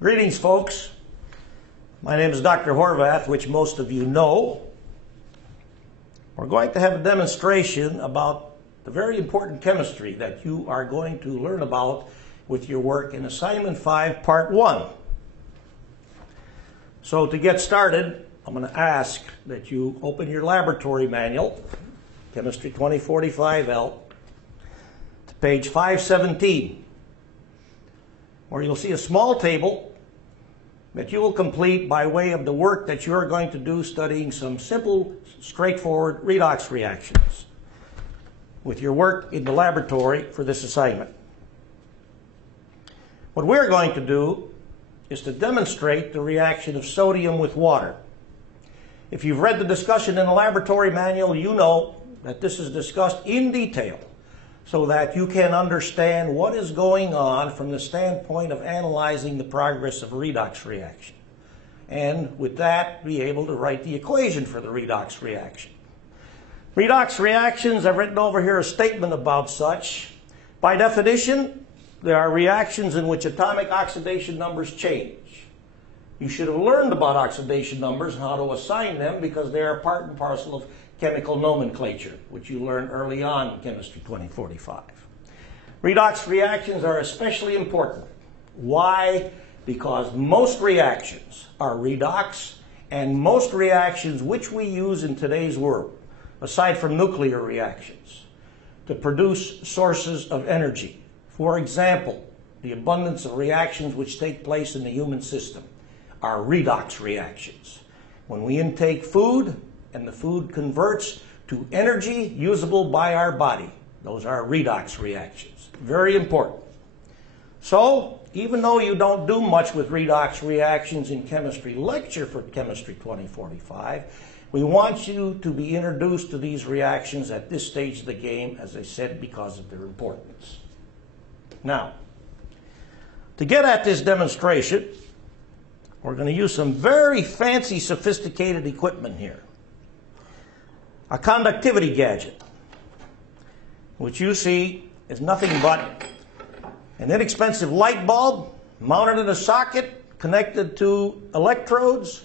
Greetings, folks. My name is Dr. Horvath, which most of you know. We're going to have a demonstration about the very important chemistry that you are going to learn about with your work in Assignment 5, Part 1. So to get started, I'm going to ask that you open your laboratory manual, Chemistry 2045L, to page 517, where you'll see a small table that you will complete by way of the work that you're going to do studying some simple, straightforward redox reactions with your work in the laboratory for this assignment. What we're going to do is to demonstrate the reaction of sodium with water. If you've read the discussion in the laboratory manual, you know that this is discussed in detail so that you can understand what is going on from the standpoint of analyzing the progress of a redox reaction. And with that, be able to write the equation for the redox reaction. Redox reactions, I've written over here a statement about such. By definition, there are reactions in which atomic oxidation numbers change. You should have learned about oxidation numbers and how to assign them because they are part and parcel of chemical nomenclature, which you learned early on in Chemistry 2045. Redox reactions are especially important. Why? Because most reactions are redox, and most reactions which we use in today's world, aside from nuclear reactions, to produce sources of energy. For example, the abundance of reactions which take place in the human system are redox reactions. When we intake food, and the food converts to energy usable by our body. Those are redox reactions. Very important. So, even though you don't do much with redox reactions in chemistry lecture for Chemistry 2045, we want you to be introduced to these reactions at this stage of the game, as I said, because of their importance. Now, to get at this demonstration, we're going to use some very fancy, sophisticated equipment here. A conductivity gadget, which you see is nothing but an inexpensive light bulb mounted in a socket connected to electrodes.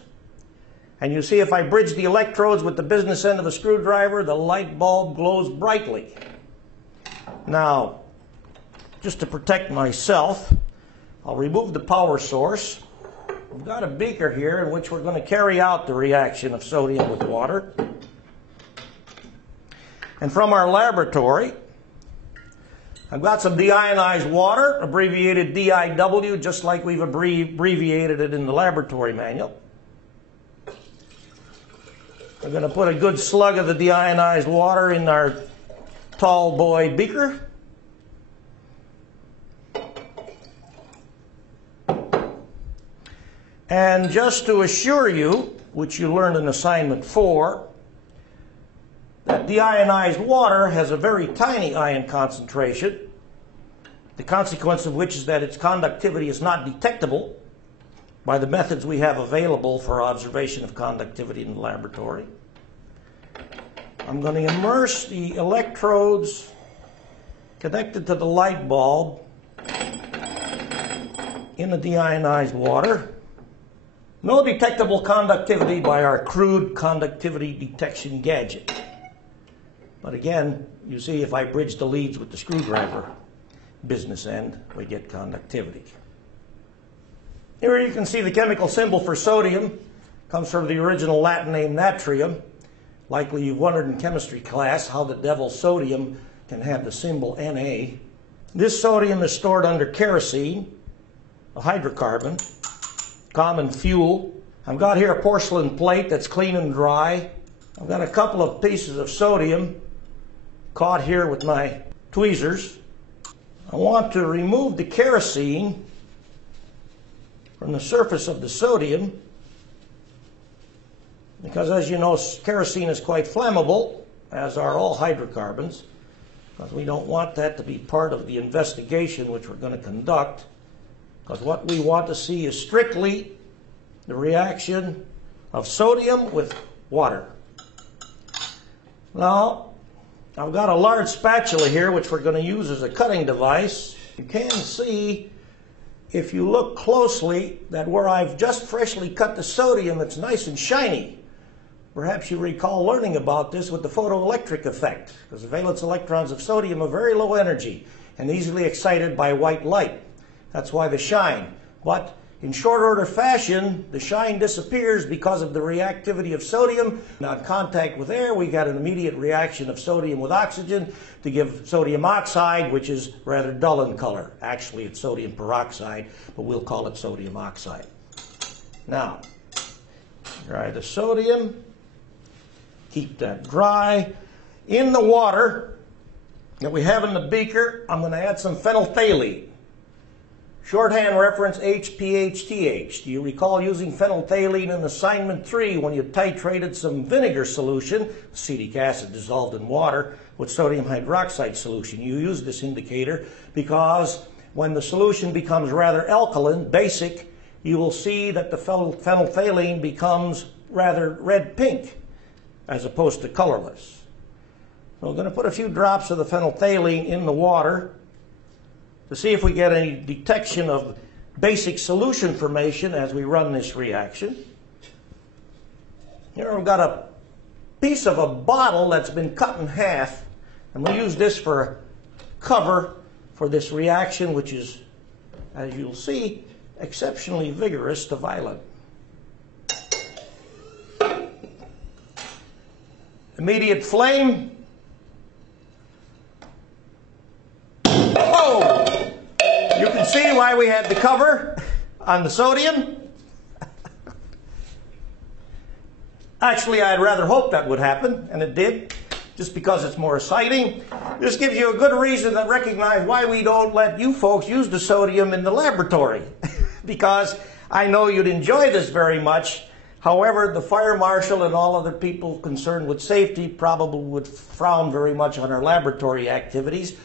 And you see if I bridge the electrodes with the business end of a screwdriver, the light bulb glows brightly. Now, just to protect myself, I'll remove the power source. We've got a beaker here in which we're going to carry out the reaction of sodium with water. And from our laboratory, I've got some deionized water, abbreviated DIW, just like we've abbreviated it in the laboratory manual. We're going to put a good slug of the deionized water in our tall boy beaker. And just to assure you, which you learned in Assignment 4, that deionized water has a very tiny ion concentration, the consequence of which is that its conductivity is not detectable by the methods we have available for observation of conductivity in the laboratory. I'm going to immerse the electrodes connected to the light bulb in the deionized water. No detectable conductivity by our crude conductivity detection gadget. But again, you see if I bridge the leads with the screwdriver business end, we get conductivity. Here you can see the chemical symbol for sodium. Comes from the original Latin name natrium. Likely you've wondered in chemistry class how the devil sodium can have the symbol Na. This sodium is stored under kerosene, a hydrocarbon, common fuel. I've got here a porcelain plate that's clean and dry. I've got a couple of pieces of sodium caught here with my tweezers. I want to remove the kerosene from the surface of the sodium because, as you know, kerosene is quite flammable, as are all hydrocarbons, because we don't want that to be part of the investigation which we're going to conduct, because what we want to see is strictly the reaction of sodium with water. Now, I've got a large spatula here which we're going to use as a cutting device. You can see if you look closely, that where I've just freshly cut the sodium, it's nice and shiny. Perhaps you recall learning about this with the photoelectric effect, because the valence electrons of sodium are very low energy and easily excited by white light. That's why they shine. But in short order fashion, the shine disappears because of the reactivity of sodium. On contact with air, we got an immediate reaction of sodium with oxygen to give sodium oxide, which is rather dull in color. Actually, it's sodium peroxide, but we'll call it sodium oxide. Now, dry the sodium. Keep that dry. In the water that we have in the beaker, I'm going to add some phenolphthalein. Shorthand reference HPHTH. Do you recall using phenolphthalein in assignment 3 when you titrated some vinegar solution, acetic acid dissolved in water, with sodium hydroxide solution? You use this indicator because when the solution becomes rather alkaline, basic, you will see that the phenolphthalein becomes rather red-pink as opposed to colorless. So we're going to put a few drops of the phenolphthalein in the water to see if we get any detection of basic solution formation as we run this reaction. Here I've got a piece of a bottle that's been cut in half, and we use this for cover for this reaction, which is, as you'll see, exceptionally vigorous to violent. Immediate flame. Oh! You can see why we had the cover on the sodium. Actually, I'd rather hope that would happen, and it did, just because it's more exciting. This gives you a good reason to recognize why we don't let you folks use the sodium in the laboratory, because I know you'd enjoy this very much. However, the fire marshal and all other people concerned with safety probably would frown very much on our laboratory activities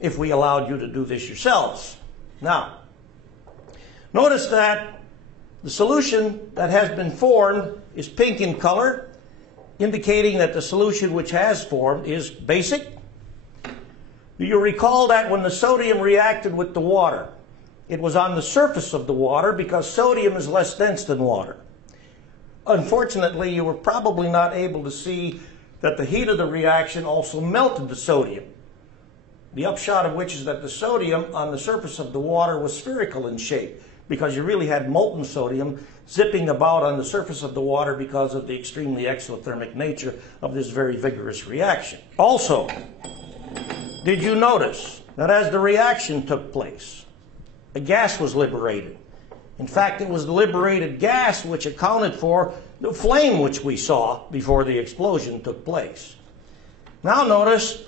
if we allowed you to do this yourselves. Now, notice that the solution that has been formed is pink in color, indicating that the solution which has formed is basic. Do you recall that when the sodium reacted with the water, it was on the surface of the water because sodium is less dense than water? Unfortunately, you were probably not able to see that the heat of the reaction also melted the sodium. The upshot of which is that the sodium on the surface of the water was spherical in shape, because you really had molten sodium zipping about on the surface of the water because of the extremely exothermic nature of this very vigorous reaction. Also, did you notice that as the reaction took place, a gas was liberated? In fact, it was the liberated gas which accounted for the flame which we saw before the explosion took place. Now notice,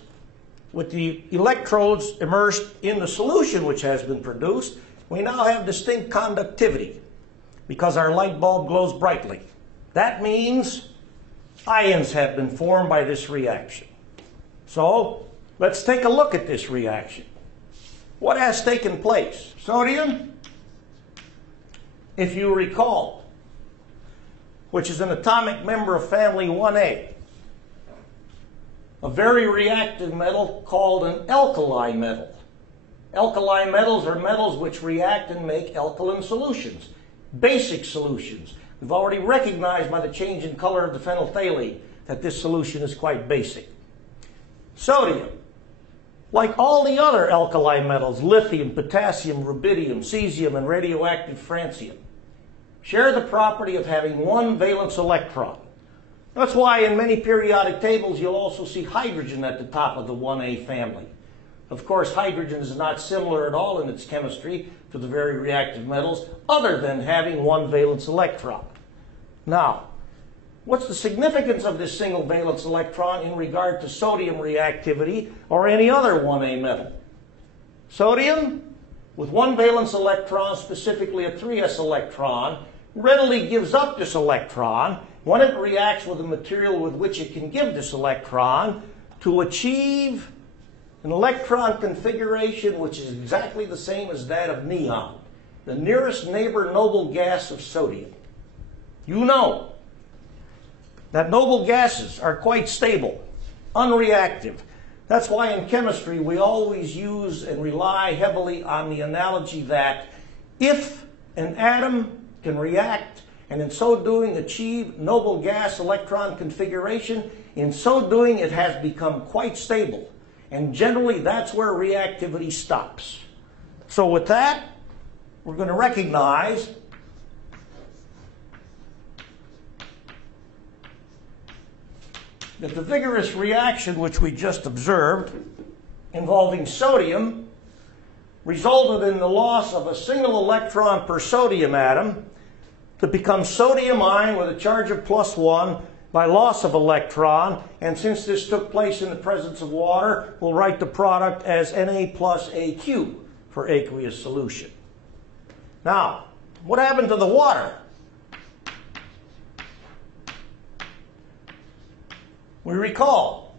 with the electrodes immersed in the solution which has been produced, we now have distinct conductivity because our light bulb glows brightly. That means ions have been formed by this reaction. So let's take a look at this reaction. What has taken place? Sodium, if you recall, which is an atomic member of family 1A, a very reactive metal called an alkali metal. Alkali metals are metals which react and make alkaline solutions, basic solutions. We've already recognized by the change in color of the phenolphthalein that this solution is quite basic. Sodium, like all the other alkali metals, lithium, potassium, rubidium, cesium, and radioactive francium, share the property of having one valence electron. That's why in many periodic tables you'll also see hydrogen at the top of the 1A family. Of course, hydrogen is not similar at all in its chemistry to the very reactive metals, other than having one valence electron. Now, what's the significance of this single valence electron in regard to sodium reactivity or any other 1A metal? Sodium, with one valence electron, specifically a 3s electron, readily gives up this electron when it reacts with a material with which it can give this electron to achieve an electron configuration which is exactly the same as that of neon, the nearest neighbor noble gas of sodium. You know that noble gases are quite stable, unreactive. That's why in chemistry we always use and rely heavily on the analogy that if an atom can react and in so doing achieve noble gas electron configuration, in so doing it has become quite stable. And generally that's where reactivity stops. So with that, we're going to recognize that the vigorous reaction which we just observed involving sodium resulted in the loss of a single electron per sodium atom to become sodium ion with a charge of +1 by loss of electron, and since this took place in the presence of water, we'll write the product as Na plus Aq for aqueous solution. Now, what happened to the water? We recall,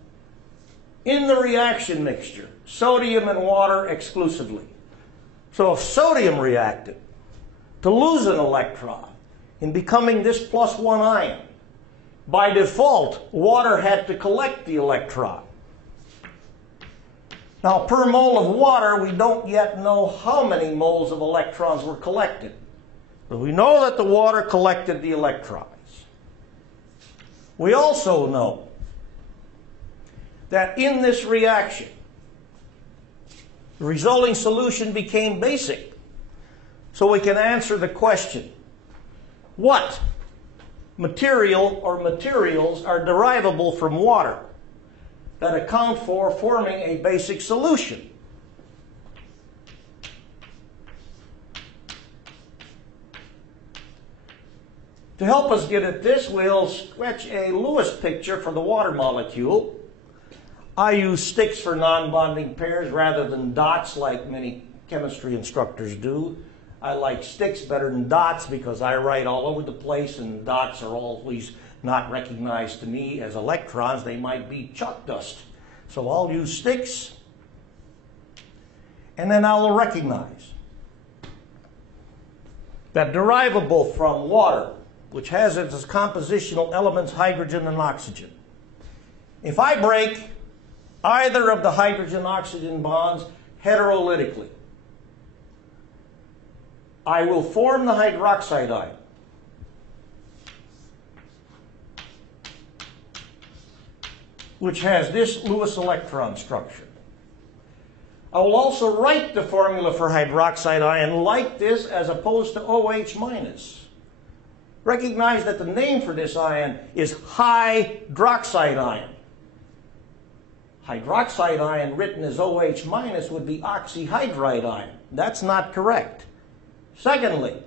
in the reaction mixture, sodium and water exclusively. So if sodium reacted to lose an electron in becoming this +1 ion, by default, water had to collect the electron. Now, per mole of water, we don't yet know how many moles of electrons were collected. But we know that the water collected the electrons. We also know that in this reaction, the resulting solution became basic. So we can answer the question, what material or materials are derivable from water that account for forming a basic solution? To help us get at this, we'll sketch a Lewis picture for the water molecule. I use sticks for non-bonding pairs rather than dots like many chemistry instructors do. I like sticks better than dots because I write all over the place and dots are always not recognized to me as electrons. They might be chalk dust. So I'll use sticks and then I'll recognize that derivable from water, which has as its compositional elements hydrogen and oxygen. If I break either of the hydrogen-oxygen bonds heterolytically, I will form the hydroxide ion. Which has this Lewis electron structure. I will also write the formula for hydroxide ion like this as opposed to OH-. Recognize that the name for this ion is hydroxide ion. Hydroxide ion written as OH- would be oxyhydride ion. That's not correct. Secondly,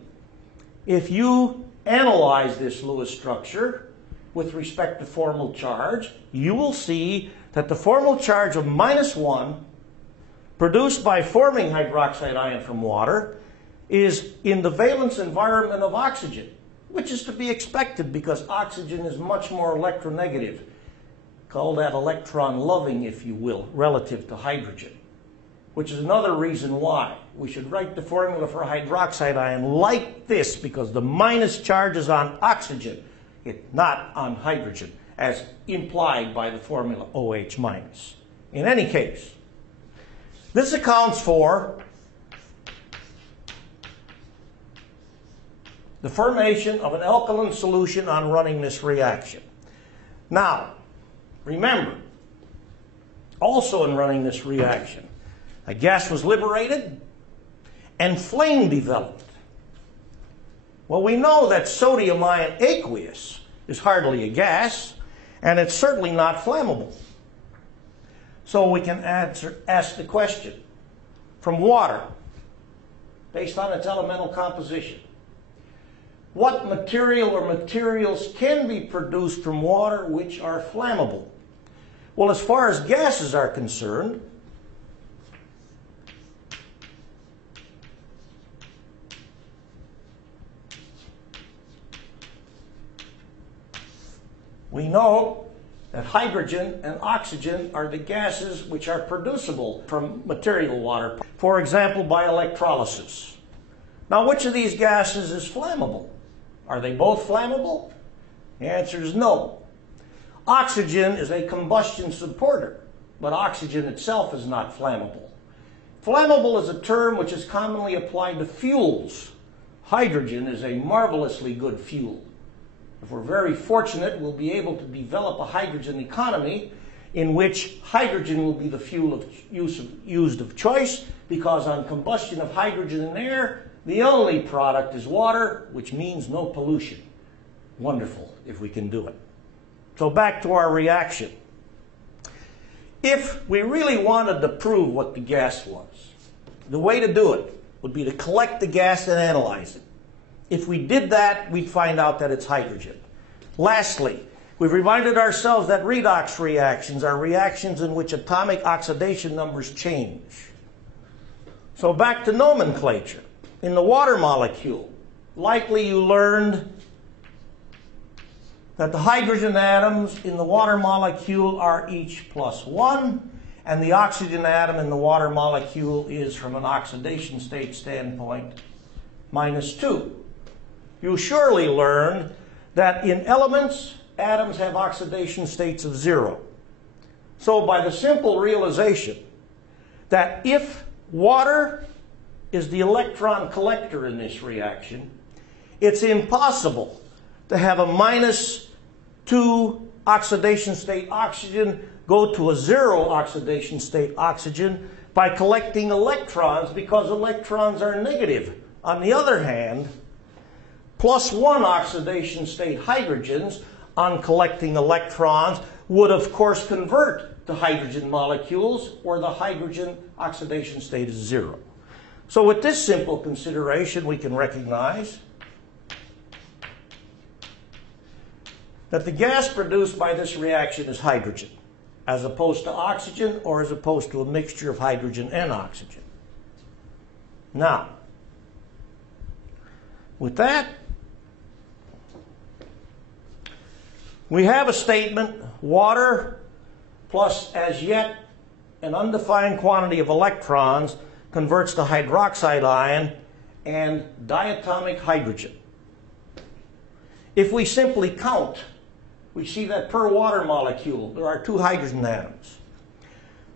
if you analyze this Lewis structure with respect to formal charge, you will see that the formal charge of -1 produced by forming hydroxide ion from water is in the valence environment of oxygen, which is to be expected because oxygen is much more electronegative. Call that electron loving, if you will, relative to hydrogen, which is another reason why we should write the formula for hydroxide ion like this, because the minus charge is on oxygen, not on hydrogen, as implied by the formula OH-. In any case, this accounts for the formation of an alkaline solution on running this reaction. Now, remember, also in running this reaction, a gas was liberated and flame developed. Well, we know that sodium ion aqueous is hardly a gas, and it's certainly not flammable. So we can ask the question, from water, based on its elemental composition, what material or materials can be produced from water which are flammable? Well, as far as gases are concerned, we know that hydrogen and oxygen are the gases which are producible from material water, for example, by electrolysis. Now, which of these gases is flammable? Are they both flammable? The answer is no. Oxygen is a combustion supporter, but oxygen itself is not flammable. Flammable is a term which is commonly applied to fuels. Hydrogen is a marvelously good fuel. If we're very fortunate, we'll be able to develop a hydrogen economy in which hydrogen will be the fuel used of choice, because on combustion of hydrogen in air, the only product is water, which means no pollution. Wonderful if we can do it. So back to our reaction. If we really wanted to prove what the gas was, the way to do it would be to collect the gas and analyze it. If we did that, we'd find out that it's hydrogen. Lastly, we've reminded ourselves that redox reactions are reactions in which atomic oxidation numbers change. So back to nomenclature. In the water molecule, likely you learned that the hydrogen atoms in the water molecule are each +1, and the oxygen atom in the water molecule is, from an oxidation state standpoint, -2. You surely learned that in elements, atoms have oxidation states of 0. So by the simple realization that if water is the electron collector in this reaction, it's impossible to have a -2 oxidation state oxygen go to a 0 oxidation state oxygen by collecting electrons, because electrons are negative. On the other hand, +1 oxidation state hydrogens on collecting electrons would of course convert to hydrogen molecules, where the hydrogen oxidation state is 0. So with this simple consideration, we can recognize that the gas produced by this reaction is hydrogen, as opposed to oxygen, or as opposed to a mixture of hydrogen and oxygen. Now, with that, we have a statement: water plus as yet an undefined quantity of electrons converts to hydroxide ion and diatomic hydrogen. If we simply count, we see that per water molecule there are 2 hydrogen atoms.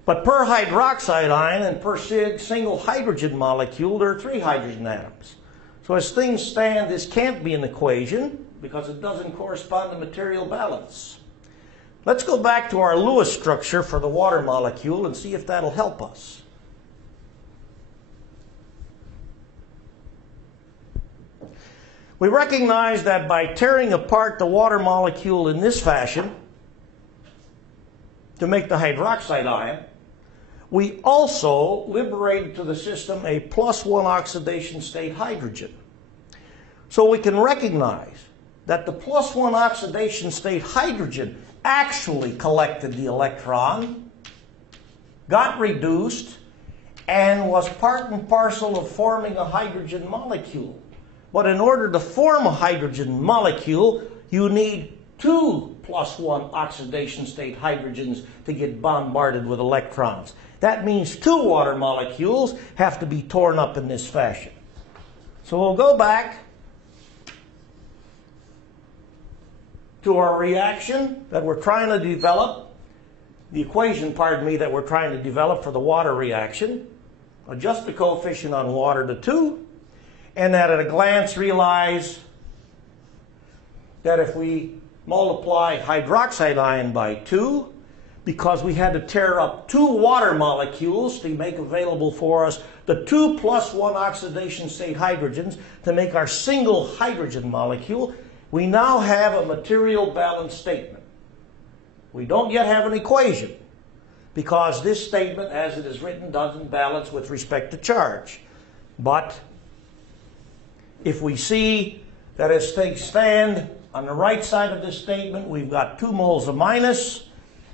But per hydroxide ion and per single hydrogen molecule there are 3 hydrogen atoms. So as things stand, this can't be an equation because it doesn't correspond to material balance. Let's go back to our Lewis structure for the water molecule and see if that'll help us. We recognize that by tearing apart the water molecule in this fashion to make the hydroxide ion, we also liberated to the system a +1 oxidation state hydrogen. So we can recognize that the +1 oxidation state hydrogen actually collected the electron, got reduced, and was part and parcel of forming a hydrogen molecule. But in order to form a hydrogen molecule, you need 2 +1 oxidation state hydrogens to get bombarded with electrons. That means 2 water molecules have to be torn up in this fashion. So we'll go back to our reaction that we're trying to develop, the equation, pardon me, that we're trying to develop for the water reaction. Adjust the coefficient on water to 2. And that at a glance realize that if we multiply hydroxide ion by 2, because we had to tear up 2 water molecules to make available for us the 2 +1 oxidation state hydrogens to make our single hydrogen molecule, we now have a material balance statement. We don't yet have an equation, because this statement, as it is written, doesn't balance with respect to charge. But if we see that as things stand, on the right side of this statement, we've got 2 moles of minus,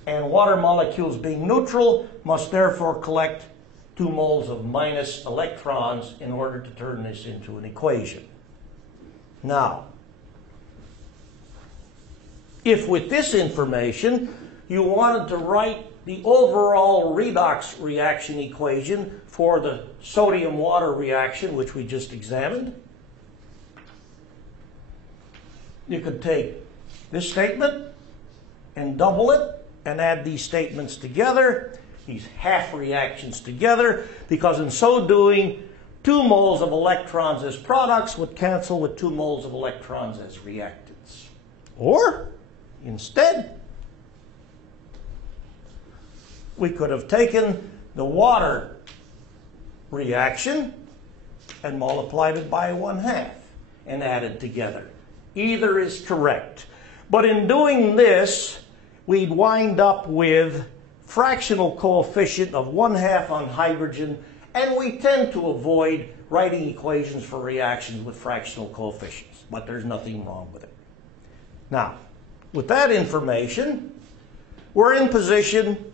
and water molecules being neutral must therefore collect 2 moles of minus electrons in order to turn this into an equation. Now, if with this information you wanted to write the overall redox reaction equation for the sodium-water reaction, which we just examined, you could take this statement and double it and add these statements together, these half reactions together, because in so doing, 2 moles of electrons as products would cancel with 2 moles of electrons as reactants. Or, instead, we could have taken the water reaction and multiplied it by 1/2 and added together. Either is correct. But in doing this, we'd wind up with fractional coefficient of 1/2 on hydrogen, and we tend to avoid writing equations for reactions with fractional coefficients, but there's nothing wrong with it. Now, with that information, we're in position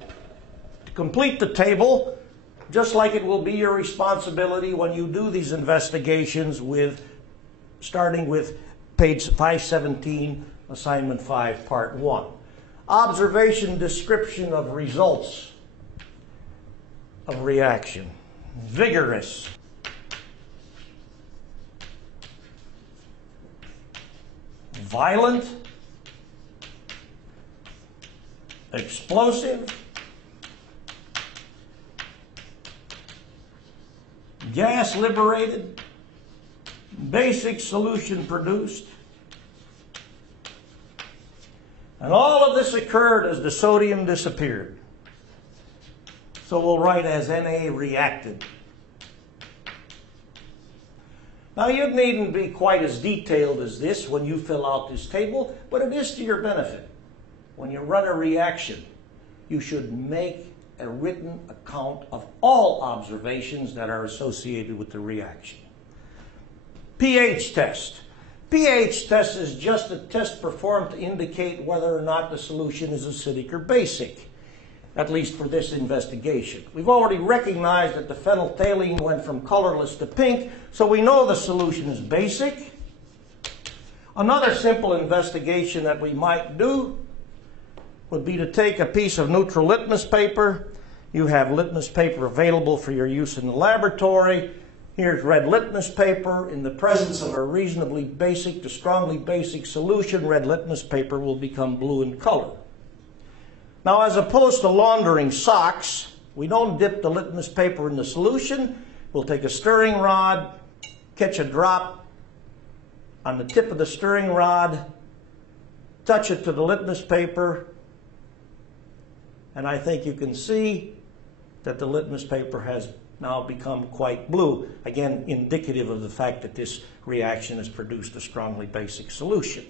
to complete the table, just like it will be your responsibility when you do these investigations starting with page 517, assignment 5, part 1. Observation description of results of reaction. Vigorous. Violent. Explosive. Gas liberated. Basic solution produced. And all of this occurred as the sodium disappeared. So we'll write as Na reacted. Now you needn't be quite as detailed as this when you fill out this table, but it is to your benefit. When you run a reaction, you should make a written account of all observations that are associated with the reaction. pH test. pH test is just a test performed to indicate whether or not the solution is acidic or basic, at least for this investigation. We've already recognized that the phenolphthalein went from colorless to pink, so we know the solution is basic. Another simple investigation that we might do would be to take a piece of neutral litmus paper. You have litmus paper available for your use in the laboratory. Here's red litmus paper. In the presence of a reasonably basic to strongly basic solution, red litmus paper will become blue in color. Now, as opposed to laundering socks, we don't dip the litmus paper in the solution. We'll take a stirring rod, catch a drop on the tip of the stirring rod, touch it to the litmus paper, and I think you can see that the litmus paper has now become quite blue, again indicative of the fact that this reaction has produced a strongly basic solution.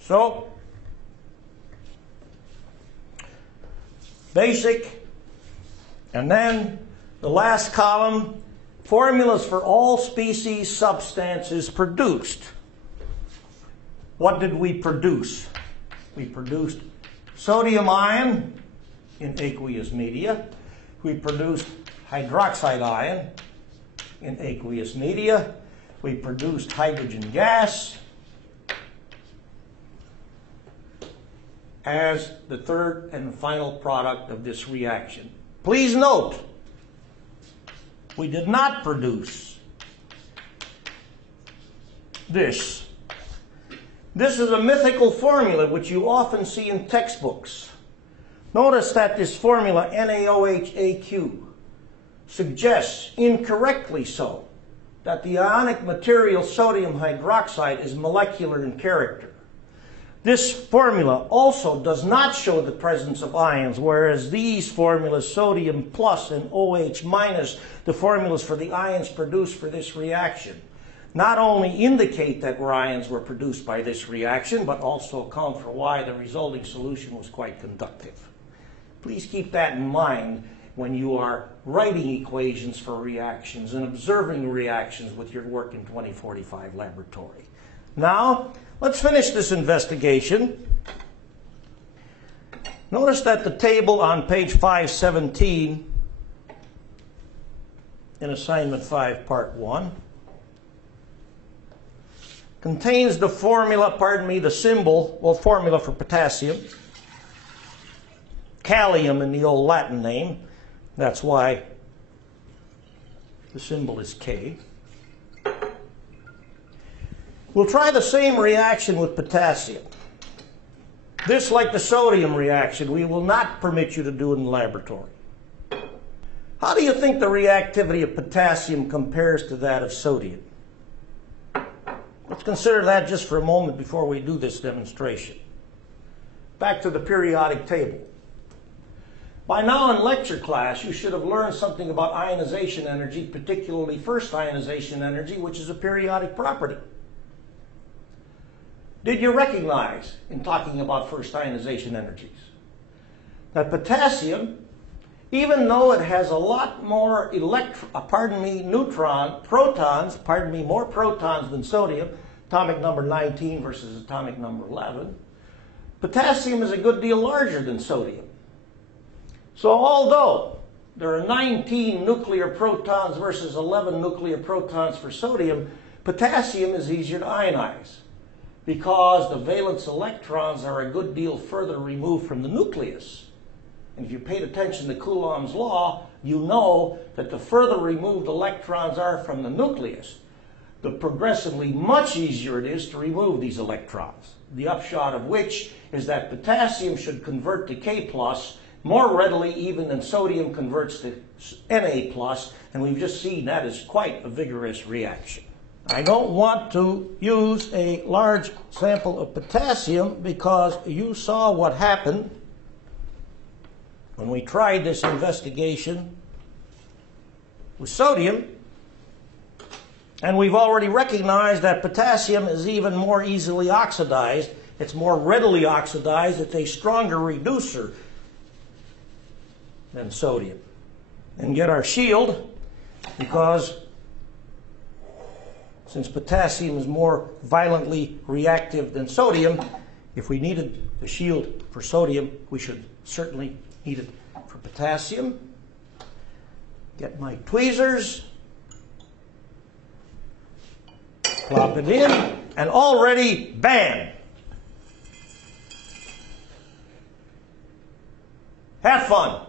So, basic, and then the last column, formulas for all species substances produced. What did we produce? We produced sodium ion in aqueous media. We produced hydroxide ion in aqueous media. We produced hydrogen gas as the third and final product of this reaction. Please note, we did not produce this. This is a mythical formula which you often see in textbooks. Notice that this formula, NaOHAQ, suggests, incorrectly so, that the ionic material sodium hydroxide is molecular in character. This formula also does not show the presence of ions, whereas these formulas, sodium plus and OH minus, the formulas for the ions produced for this reaction, not only indicate that ions were produced by this reaction, but also account for why the resulting solution was quite conductive. Please keep that in mind when you are writing equations for reactions and observing reactions with your work in 2045 laboratory. Now, let's finish this investigation. Notice that the table on page 517 in assignment 5, part 1, contains the formula, the symbol, formula for potassium. Kalium in the old Latin name. That's why the symbol is K. We'll try the same reaction with potassium. This, like the sodium reaction, we will not permit you to do in the laboratory. How do you think the reactivity of potassium compares to that of sodium? Let's consider that just for a moment before we do this demonstration. Back to the periodic table. By now in lecture class, you should have learned something about ionization energy, particularly first ionization energy, which is a periodic property. Did you recognize, in talking about first ionization energies, that potassium, even though it has a lot more more protons than sodium, atomic number 19 versus atomic number 11, potassium is a good deal larger than sodium. So although there are 19 nuclear protons versus 11 nuclear protons for sodium, potassium is easier to ionize because the valence electrons are a good deal further removed from the nucleus. And if you paid attention to Coulomb's law, you know that the further removed electrons are from the nucleus, the progressively much easier it is to remove these electrons. The upshot of which is that potassium should convert to K+ more readily even than sodium converts to Na+, and we've just seen that is quite a vigorous reaction. I don't want to use a large sample of potassium because you saw what happened when we tried this investigation with sodium, and we've already recognized that potassium is even more easily oxidized. It's more readily oxidized. It's a stronger reducer than sodium. And get our shield, because since potassium is more violently reactive than sodium, if we needed the shield for sodium, we should certainly need it for potassium. Get my tweezers, plop it in, and already, bam! Have fun!